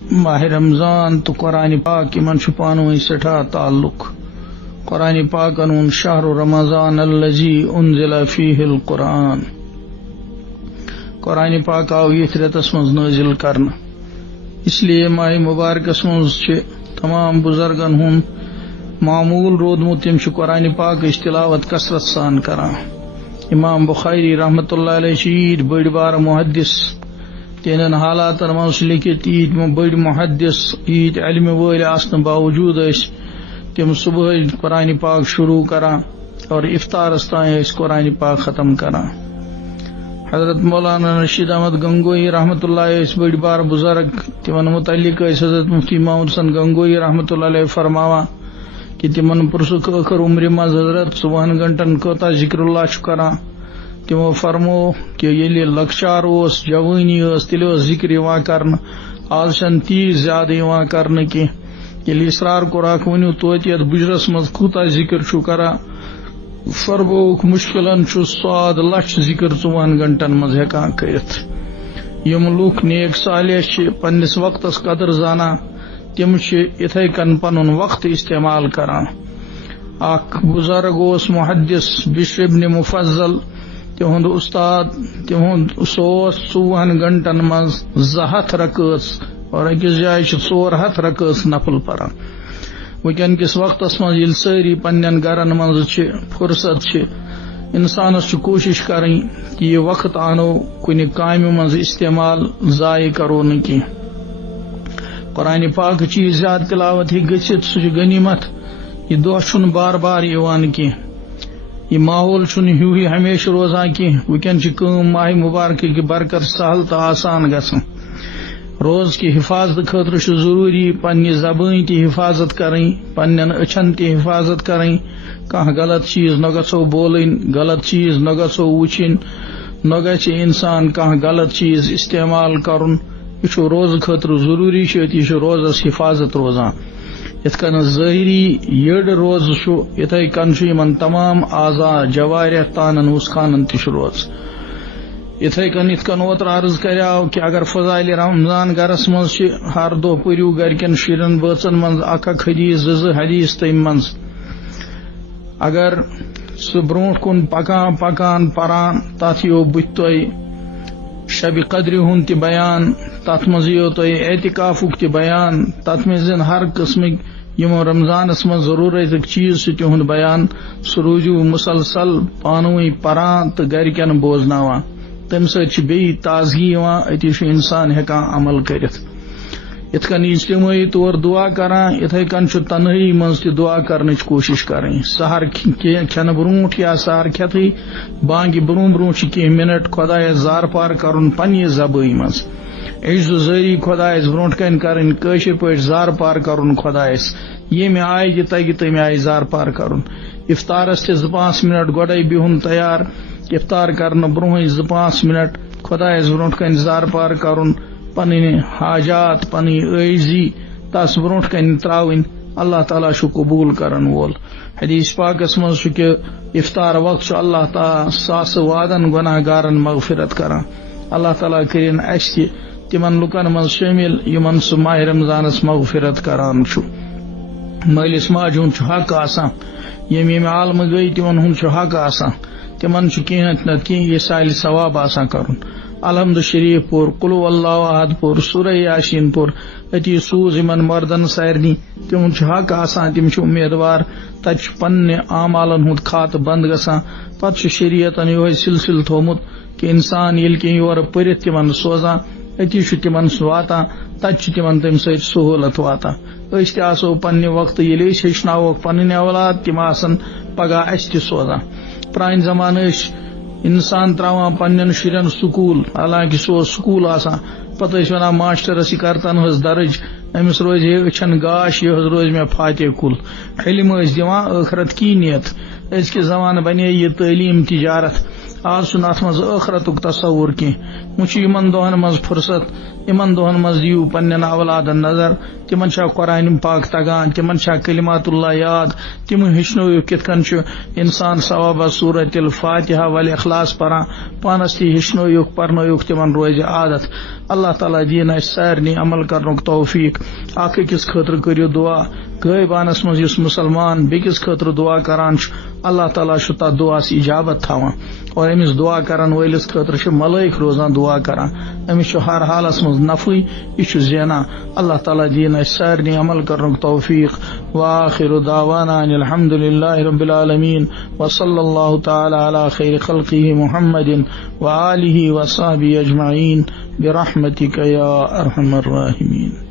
ماہ رمضان تو قرآن پاک من پانوی سٹھا تعلق. قرآن پاک انون شہر رمضان الذی انزل فیہ القرآن. قرآن پاک آو یتھ رتس مز نازل کرنا، اس لیے ماہ مبارکس مز تمام بزرگن ہند معمول رودمت تم قرآن پاک تلاوت کثرت سان کران. امام بخاری رحمۃ اللہ علیہ عید بڑ بار محدث، تین حالات مز لکھت عید بڑ محدث عید علم ول آسن باوجود تم صبح قرآن پاک شروع کران اور افطارس تائیں قرآن پاک ختم کران. حضرت مولانا رشید احمد گنگوئی رحمۃ اللہ علیہ بڑ بار بزرگ، تمن متعلق حضرت مفتی محمد حسن گنگوئی رحمۃ اللہ علیہ فرماوا کہ تمن پرسک ٲخر عمر مز حضرت صبحن گھنٹن کوتا ذکر اللہ کران. تمو فرمو کہ یلی لکچار اس جوانی اس تیل ذکر یوان کرن، آز چھن تیز زیادہ یوان کرن کی. یلی اصرار کوراک ونیو توتہ یت بجرس مز کوتا ذکر چھو کران، فرموک مشکلن چھو 100 لچھ ذکر 4 گھنٹن مز ہیکان کرت. یم لوک نیک صالح چھ پنس وقتس قدر زانا، تم اتھے کن پنن وقت استعمال کران. اخ بزرگ اس محدث بشر ابن مفضل، تہند استاد، تہند سوس 4 گھنٹن مز 200 رکعت اور اکس جائے 400 رکعت نفل پران. وکن کس وقتس مز یل ساری پنن گرن مز فرصت انسانس کوشش کریں کہ یہ وقت آنو کن کام مز استعمال ضائع کرو ن کی. قرآن پاک چیز زیادہ تلاوت ہی گھت سہ غنیمت. یہ دہ چھ بار بار یوان کی، یہ ماحول چھن ہی ہمیشہ روزان کی. وکن ماہ مبارک کی برکت سہل تو آسان گھن. روز کی حفاظت خاطر ضروری پنہ زبان تی حفاظت کریں، پنن اچھن تی حفاظت کریں. کھانا غلط چیز نہ گھو بولن، غلط چیز نہ گھو وچن، نہ گھِ انسان کھانا غلط چیز استعمال کرن. یہ روز خاطر ضروری، یہ روزس حفاظت روزان. یت کن ظاہری یڑ روز اتھے کن یمن تمام اعضاء جوارح تانن وسخانن تہ روز. اتھے کن یت کن اوتر عرض کریاو کہ اگر فضائل رمضان گرس مز ہر دہ پریو گرکن شرین بچن مز اکھ حدیث 2 حدیث تم مز اگر سہ برونٹ کن پکان پکان پران تات یو بت تہ شب قدر ہند تہ بیان، تات مز یو تہ اعتکافک تہ بیان، تات مز ہر قسمک یم رمضانس مز ضرورت چیز تہند بیان. سہ روزو مسلسل پانوی پران تو گرکن بوزناوان. تم سی بی تازگی اتی انسان ہیکان عمل کرت. ات کن اجتماعی طور دعا کران، اتھے کن تنہائی مز تہ دعا کرنچ کوشش کریں. سحر کھین برونٹ یا سحر کھیتھی بانگہ برونٹ کی منٹ خدایس زار پار کرن پنہ زبان مز. عز زاری خدایس برونٹ کن کرن کاشر پہ زار پار کرن خدایس. یہ میں آئے یہ تگہ تمہ آئے زار پار کرن. افطارس تہ 2-5 منٹ گوڑے بہن تیار. افطار کرنے برہ 2-5 منٹ خدایس برونٹ کن زار پار کرن، پن حاجات پن عیزی تس برونٹ کن تراؤن. اللہ تعالیٰ قبول کرن وول. حدیث پاکس مز کہ افطار وقت اللہ تعالیٰ ساس وادن گناہ گارن مغفرت کران. اللہ تعالیٰ کرن اس تمن لکن مز شامل یمن سہ ماہ رمضانس مغفرت کران. مالس ماجہ ہند حق آسان، یم عالم گئی تمن ہند حق آسان. تمن کینت نت کی یہ سائل ثواب آسان کرن. الحمد شریف پور، قل هو اللہ احد پور، سورہ یاسین پور. اتی سوز یمن مردن سارنی تم حق آسان، تم امیدوار. تت پنہ اعمالن ہند کھات بند گژھان. پتہ شریعتن یہ سلسل تھومت کہ انسان یل کی یور پرت تمن سوزان، اتی تمن واتان، تت تمن تم ست سہولت واتان. اس تہ آسو پنہ وقت یل ہیچناوک پنن اولاد تم آسن پگہ اس تہ سوزان. پران زمانہ انسان تراوان پنن شرین سکول، حالانکہ سہ سکول آسان. پتہ ونان ماسٹرس یہ کرتن حس درج، امس روز اچھن گاش، یہ روز میں فاتح کل. علم دان ٲخرت کی نیت. ازکہ زمانہ بنے یہ تعلیم تجارت. آج ات مز ٲخرتُک تصور کی وچھو یمن دۄہن مز فرصت یمن دۄہن مز دیو پنن اولادن نظر تمن چھا قرآن پاک تگان تمن چھا کلمات اللہ یاد تم ہیچھنو کت کن انسان ثواب سورۃ الفاتحہ والاخلاص پران پانس تہ ہیچھنو پرنو تمن روز عادت اللہ تعالیٰ دین اس سارنی عمل کرنک توفیق اخ أکس خاطر کریو دعا غائبانس مز یس مسلمان بیکس خاطر دعا کران اللہ تعالیٰ تر دعاس اجابت تھوان اور امس دعا کرن ولس خاطر ملائک روزان دعا کران امس ہر حالس مز نفع یہ زینان اللہ تعالیٰ دین اس سارنی عمل کرنک توفیق وآخر دعوانا ان الحمد للہ رب العالمین وصلی اللہ تعالی علی خیر خلقہ محمد وآلہ وصحبہ اجمعین برحمتک یا ارحم الراحمین.